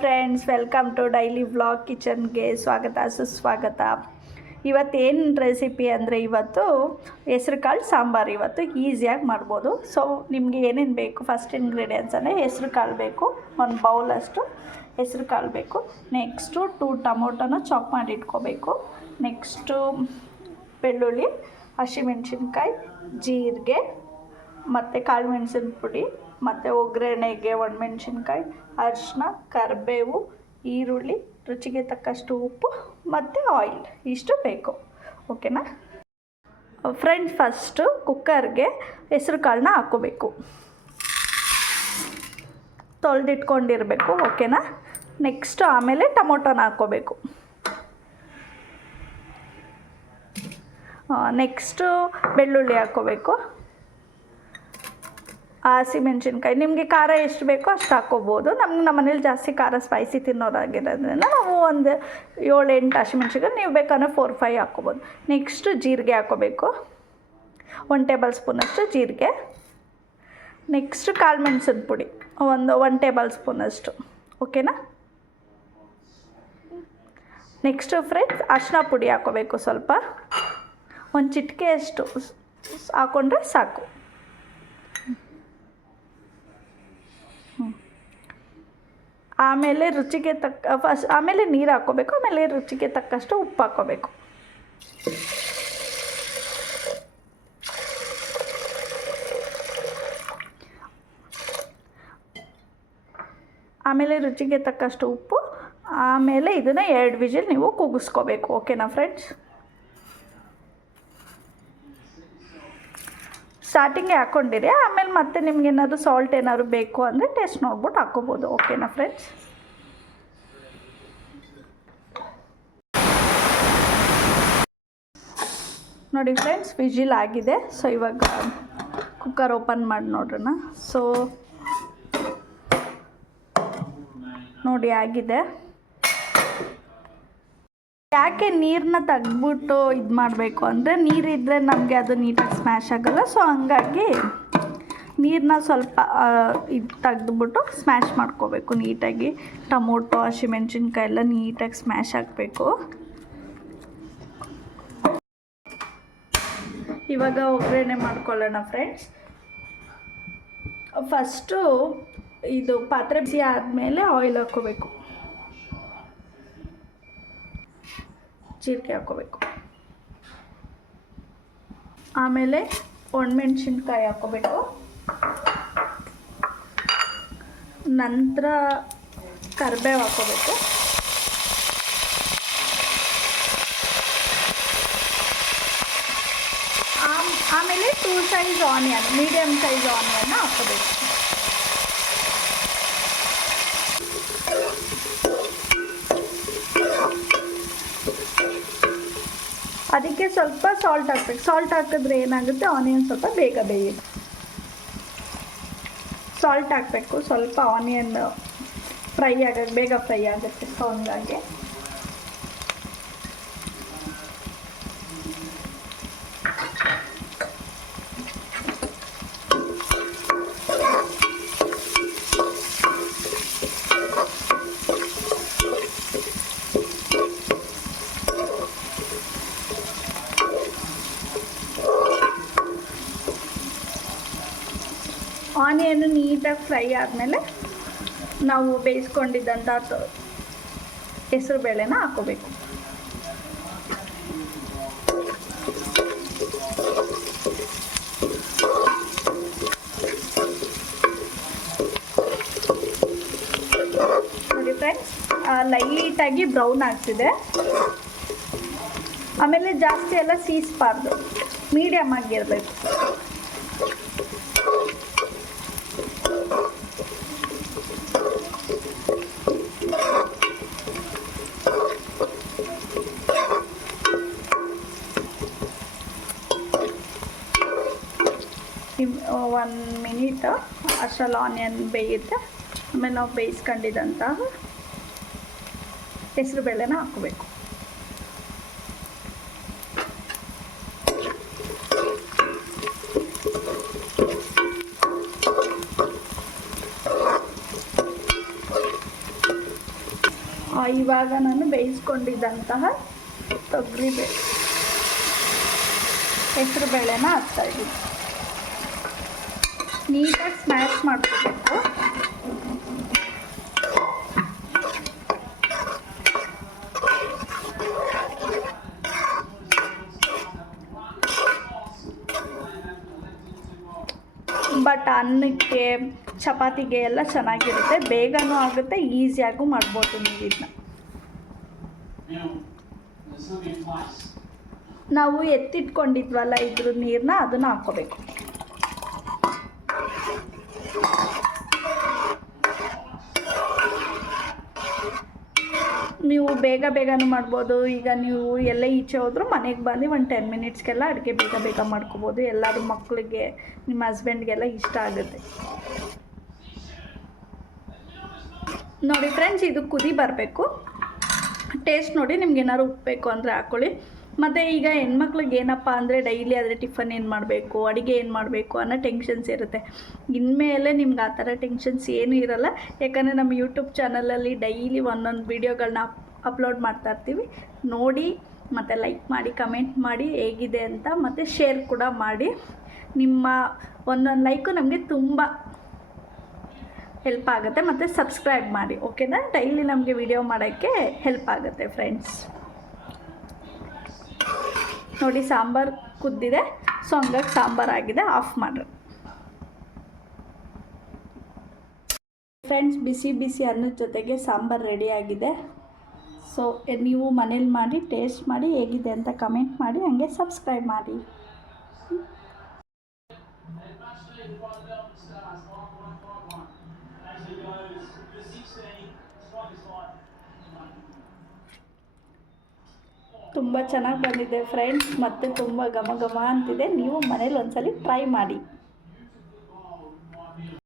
Friends, welcome to daily vlog ಕಿಚನ್ಗೆ ಸ್ವಾಗತ ಸುಸ್ವಾಗತ. ಇವತ್ತೇನು ರೆಸಿಪಿ ಅಂದರೆ ಇವತ್ತು ಹೆಸ್ರು ಕಾಳು ಸಾಂಬಾರು. ಇವತ್ತು ಈಸಿಯಾಗಿ ಮಾಡ್ಬೋದು. ಸೊ ನಿಮಗೆ ಏನೇನು ಬೇಕು, ಫಸ್ಟ್ ಇಂಗ್ರೀಡಿಯೆಂಟ್ಸ್ ಅಂದರೆ ಹೆಸ್ರು ಕಾಳು ಬೇಕು, ಒಂದು ಬೌಲಷ್ಟು ಹೆಸ್ರು ಕಾಳು ಬೇಕು. ನೆಕ್ಸ್ಟು 2 ಟೊಮೊಟೊನ ಚಾಪ್ ಮಾಡಿ ಇಟ್ಕೋಬೇಕು. ನೆಕ್ಸ್ಟು ಬೆಳ್ಳುಳ್ಳಿ, ಹಸಿಮೆಣ್ಸಿನ್ಕಾಯಿ, ಜೀರಿಗೆ ಮತ್ತು ಕಾಳು ಮೆಣಸಿನ ಪುಡಿ, ಮತ್ತು ಒಗ್ಗರಣೆಗೆ ಒಣಮೆಣ್ಸಿನ್ಕಾಯಿ, ಅರಿಶಿನ, ಕರಿಬೇವು, ಈರುಳ್ಳಿ, ರುಚಿಗೆ ತಕ್ಕಷ್ಟು ಉಪ್ಪು ಮತ್ತು ಆಯಿಲ್ ಇಷ್ಟು ಬೇಕು. ಓಕೆನಾ ಫ್ರೆಂಡ್ಸ್? ಫಸ್ಟು ಕುಕ್ಕರ್ಗೆ ಹೆಸ್ರು ಕಾಳನ್ನ ಹಾಕ್ಕೋಬೇಕು, ತೊಳೆದಿಟ್ಕೊಂಡಿರಬೇಕು. ಓಕೆನಾ? ನೆಕ್ಸ್ಟು ಆಮೇಲೆ ಟೊಮೊಟೊನ ಹಾಕ್ಕೋಬೇಕು. ನೆಕ್ಸ್ಟು ಬೆಳ್ಳುಳ್ಳಿ ಹಾಕ್ಕೋಬೇಕು, ಹಸಿಮೆಣ್ಸಿನ್ಕಾಯಿ. ನಿಮಗೆ ಖಾರ ಎಷ್ಟು ಬೇಕೋ ಅಷ್ಟು ಹಾಕ್ಕೋಬೋದು. ನಮ್ಮ ಮನೇಲಿ ಜಾಸ್ತಿ ಖಾರ ಸ್ಪೈಸಿ ತಿನ್ನೋರಾಗಿರೋದ್ರಿಂದ ನಾವು ಒಂದು 7-8 ಹಸಿಮೆಣ್ಸಿನ್ಕಾಯಿ, ನೀವು ಬೇಕಾದ್ರೆ 4-5 ಹಾಕ್ಕೋಬೋದು. ನೆಕ್ಸ್ಟು ಜೀರಿಗೆ ಹಾಕ್ಕೋಬೇಕು, 1 ಟೇಬಲ್ ಸ್ಪೂನಷ್ಟು ಜೀರಿಗೆ. ನೆಕ್ಸ್ಟು ಕಾಳು ಮೆಣಸಿನ ಪುಡಿ ಒಂದು 1 ಟೇಬಲ್ ಸ್ಪೂನಷ್ಟು. ಓಕೆನಾ? ನೆಕ್ಸ್ಟು ಫ್ರೆಂಡ್ಸ್ ಅರಿಶಿನ ಪುಡಿ ಹಾಕ್ಕೋಬೇಕು, ಸ್ವಲ್ಪ ಒಂದು ಚಿಟಿಕೆಯಷ್ಟು ಹಾಕ್ಕೊಂಡ್ರೆ ಸಾಕು. ಆಮೇಲೆ ರುಚಿಗೆ ಆಮೇಲೆ ನೀರು ಹಾಕ್ಕೋಬೇಕು. ಆಮೇಲೆ ರುಚಿಗೆ ತಕ್ಕಷ್ಟು ಉಪ್ಪು ಹಾಕ್ಕೋಬೇಕು. ಆಮೇಲೆ ರುಚಿಗೆ ತಕ್ಕಷ್ಟು ಉಪ್ಪು. ಆಮೇಲೆ ಇದನ್ನು 2 ವಿಜಿಲ್ ನೀವು ಕೂಗಿಸ್ಕೋಬೇಕು. ಓಕೆನಾ ಫ್ರೆಂಡ್ಸ್? ಸ್ಟಾರ್ಟಿಂಗೆ ಹಾಕ್ಕೊಂಡಿರಿ, ಆಮೇಲೆ ಮತ್ತೆ ನಿಮ್ಗೆ ಏನಾದರೂ ಸಾಲ್ಟ್ ಏನಾದ್ರು ಬೇಕು ಅಂದರೆ ಟೇಸ್ಟ್ ನೋಡ್ಬಿಟ್ಟು ಹಾಕ್ಕೋಬೋದು. ಓಕೆನಾ ಫ್ರೆಂಡ್ಸ್? ನೋಡಿ ಫ್ರೆಂಡ್ಸ್, ವಿಜಿಲ್ ಆಗಿದೆ. ಸೊ ಇವಾಗ ಕುಕ್ಕರ್ ಓಪನ್ ಮಾಡಿ ನೋಡೋಣ. ಸೊ ನೋಡಿ ಆಗಿದೆ. ಯಾಕೆ ನೀರನ್ನ ತೆಗ್ದ್ಬಿಟ್ಟು ಇದು ಮಾಡಬೇಕು ಅಂದರೆ, ನೀರಿದ್ದರೆ ನಮಗೆ ಅದು ನೀಟಾಗಿ ಸ್ಮ್ಯಾಶ್ ಆಗೋಲ್ಲ. ಸೊ ಹಂಗಾಗಿ ನೀರನ್ನ ಸ್ವಲ್ಪ ಇದು ತೆಗ್ದುಬಿಟ್ಟು ಸ್ಮ್ಯಾಶ್ ಮಾಡ್ಕೋಬೇಕು ನೀಟಾಗಿ. ಟೊಮೊಟೊ, ಹಸಿಮೆಣ್ಸಿನ್ಕಾಯಿ ಎಲ್ಲ ನೀಟಾಗಿ ಸ್ಮ್ಯಾಶ್ ಆಗಬೇಕು. ಇವಾಗ ಒಗ್ಗರಣೆ ಮಾಡ್ಕೊಳ್ಳೋಣ ಫ್ರೆಂಡ್ಸ್. ಫಸ್ಟು ಇದು ಪಾತ್ರೆ ಬಿಸಿ ಆದಮೇಲೆ ಆಯಿಲ್ ಹಾಕ್ಕೋಬೇಕು, ಜೀರಿಗೆ ಹಾಕ್ಕೋಬೇಕು, ಆಮೇಲೆ ಒಣಮೆಣ್ಸಿನ್ಕಾಯಿ ಹಾಕ್ಕೋಬೇಕು, ನಂತರ ಕರಿಬೇವು ಹಾಕ್ಕೋಬೇಕು, ಆಮೇಲೆ 2 ಸೈಜ್ ಆನಿಯನ್, ಮೀಡಿಯಮ್ ಸೈಜ್ ಆನಿಯನ್ನ ಹಾಕ್ಕೋಬೇಕು. ಅದಕ್ಕೆ ಸ್ವಲ್ಪ ಸಾಲ್ಟ್ ಹಾಕ್ಬೇಕು. ಸಾಲ್ಟ್ ಹಾಕಿದ್ರೆ ಏನಾಗುತ್ತೆ, ಆನಿಯನ್ ಸ್ವಲ್ಪ ಬೇಗ ಬೇಯುತ್ತೆ. ಸಾಲ್ಟ್ ಹಾಕಬೇಕು, ಸ್ವಲ್ಪ ಆನಿಯನ್ ಫ್ರೈ ಆಗೋಕ್ಕೆ ಬೇಗ ಫ್ರೈ ಆಗುತ್ತೆ. ಸೊ ಹಂಗಾಗಿ ಆನಿಯನ್ನು ನೀಟಾಗಿ ಫ್ರೈ ಆದಮೇಲೆ ನಾವು ಬೇಯಿಸ್ಕೊಂಡಿದ್ದಂಥ ಹೆಸರು ಬೇಳೆನ ಹಾಕ್ಕೋಬೇಕು. ನೋಡಿ ಫ್ರೆಂಡ್ಸ್, ಲೈಟಾಗಿ ಬ್ರೌನ್ ಆಗ್ತಿದೆ. ಆಮೇಲೆ ಜಾಸ್ತಿ ಎಲ್ಲ ಸೀಸ್ಬಾರ್ದು, ಮೀಡಿಯಮ್ ಆಗಿರಬೇಕು. ಒಂದು ಮಿನಿಟ್ ಅಷ್ಟರಲ್ಲಿ ಆನಿಯನ್ ಬೇಯುತ್ತೆ. ಆಮೇಲೆ ನಾವು ಬೇಯಿಸ್ಕೊಂಡಿದ್ದಂತಹ ಹೆಸರು ಬೇಳೆನ ಹಾಕ್ಕೋಬೇಕು. ಇವಾಗ ನಾನು ಬೇಯಿಸ್ಕೊಂಡಿದ್ದಂತಹ ತೊಗರಿಬೇಳೆ ಹೆಸರು ಬೇಳೆನ ಹಾಕ್ತಾಯಿದ್ದೀನಿ. ನೀಟಾಗಿ ಸ್ಮ್ಯಾಶ್ ಮಾಡ್ಕೋಬೇಕು. ಬಟ್ ಅನ್ನಕ್ಕೆ ಚಪಾತಿಗೆ ಎಲ್ಲ ಚೆನ್ನಾಗಿರುತ್ತೆ, ಬೇಗನೂ ಆಗುತ್ತೆ, ಈಸಿಯಾಗೂ ಮಾಡ್ಬೋದು ನೀವು ಇದನ್ನ. ನಾವು ಎತ್ತಿಟ್ಕೊಂಡಿದ್ವಲ್ಲ ಇದ್ರ ನೀರನ್ನ ಅದನ್ನು ಹಾಕ್ಕೋಬೇಕು. ನೀವು ಬೇಗನೂ ಮಾಡ್ಬೋದು. ಈಗ ನೀವು ಎಲ್ಲ ಈಚೆ ಹೋದರೂ ಮನೆಗೆ ಬಂದು ಒಂದು 10 ಮಿನಿಟ್ಸ್ಗೆಲ್ಲ ಅಡುಗೆ ಬೇಗ ಮಾಡ್ಕೋಬೋದು. ಎಲ್ಲರೂ ಮಕ್ಕಳಿಗೆ ನಿಮ್ಮ ಹಸ್ಬೆಂಡ್ಗೆಲ್ಲ ಇಷ್ಟ ಆಗುತ್ತೆ. ನೋಡಿ ಫ್ರೆಂಡ್ಸ್, ಇದು ಕುದಿ ಬರಬೇಕು. ಟೇಸ್ಟ್ ನೋಡಿ, ನಿಮ್ಗೆ ಏನಾದ್ರು ಉಪ್ಪು ಬೇಕು ಅಂದರೆ ಹಾಕ್ಕೊಳ್ಳಿ. ಮತ್ತು ಈಗ ಹೆಣ್ಮಕ್ಳಿಗೆ ಏನಪ್ಪ ಅಂದರೆ ಡೈಲಿ ಆದರೆ ಟಿಫನ್ ಏನು ಮಾಡಬೇಕು, ಅಡುಗೆ ಏನು ಮಾಡಬೇಕು ಅನ್ನೋ ಟೆನ್ಷನ್ಸ್ ಇರುತ್ತೆ. ಇನ್ಮೇಲೆ ನಿಮ್ಗೆ ಆ ಥರ ಟೆನ್ಷನ್ಸ್ ಏನೂ ಇರೋಲ್ಲ. ಯಾಕಂದರೆ ನಮ್ಮ ಯೂಟ್ಯೂಬ್ ಚಾನಲಲ್ಲಿ ಡೈಲಿ ಒಂದೊಂದು ವೀಡಿಯೋಗಳನ್ನ ಅಪ್ಲೋಡ್ ಮಾಡ್ತಾಯಿರ್ತೀವಿ. ನೋಡಿ ಮತ್ತು ಲೈಕ್ ಮಾಡಿ, ಕಮೆಂಟ್ ಮಾಡಿ ಹೇಗಿದೆ ಅಂತ, ಮತ್ತು ಶೇರ್ ಕೂಡ ಮಾಡಿ. ನಿಮ್ಮ ಒಂದೊಂದು ಲೈಕು ನಮಗೆ ತುಂಬ ಹೆಲ್ಪ್ ಆಗುತ್ತೆ. ಮತ್ತು ಸಬ್ಸ್ಕ್ರೈಬ್ ಮಾಡಿ, ಓಕೆನಾ? ಡೈಲಿ ನಮಗೆ ವಿಡಿಯೋ ಮಾಡೋಕ್ಕೆ ಹೆಲ್ಪ್ ಆಗುತ್ತೆ ಫ್ರೆಂಡ್ಸ್. ನೋಡಿ, ಸಾಂಬಾರು ಕುದ್ದಿದೆ. ಸೊ ಹಂಗಾಗಿ ಸಾಂಬಾರಾಗಿದೆ, ಆಫ್ ಮಾಡ್ರಿ ಫ್ರೆಂಡ್ಸ್. ಬಿಸಿ ಅನ್ನದ ಜೊತೆಗೆ ಸಾಂಬಾರು ರೆಡಿಯಾಗಿದೆ. ಸೊ ನೀವು ಮನೇಲಿ ಮಾಡಿ ಟೇಸ್ಟ್ ಮಾಡಿ ಹೇಗಿದೆ ಅಂತ ಕಮೆಂಟ್ ಮಾಡಿ, ಹಾಗೆ ಸಬ್ಸ್ಕ್ರೈಬ್ ಮಾಡಿ. ತುಂಬ ಚೆನ್ನಾಗಿ ಬಂದಿದೆ ಫ್ರೆಂಡ್ಸ್, ಮತ್ತು ತುಂಬ ಘಮ ಘಮ ಅಂತಿದೆ. ನೀವು ಮನೇಲಿ ಒಂದ್ಸಲಿ ಟ್ರೈ ಮಾಡಿ.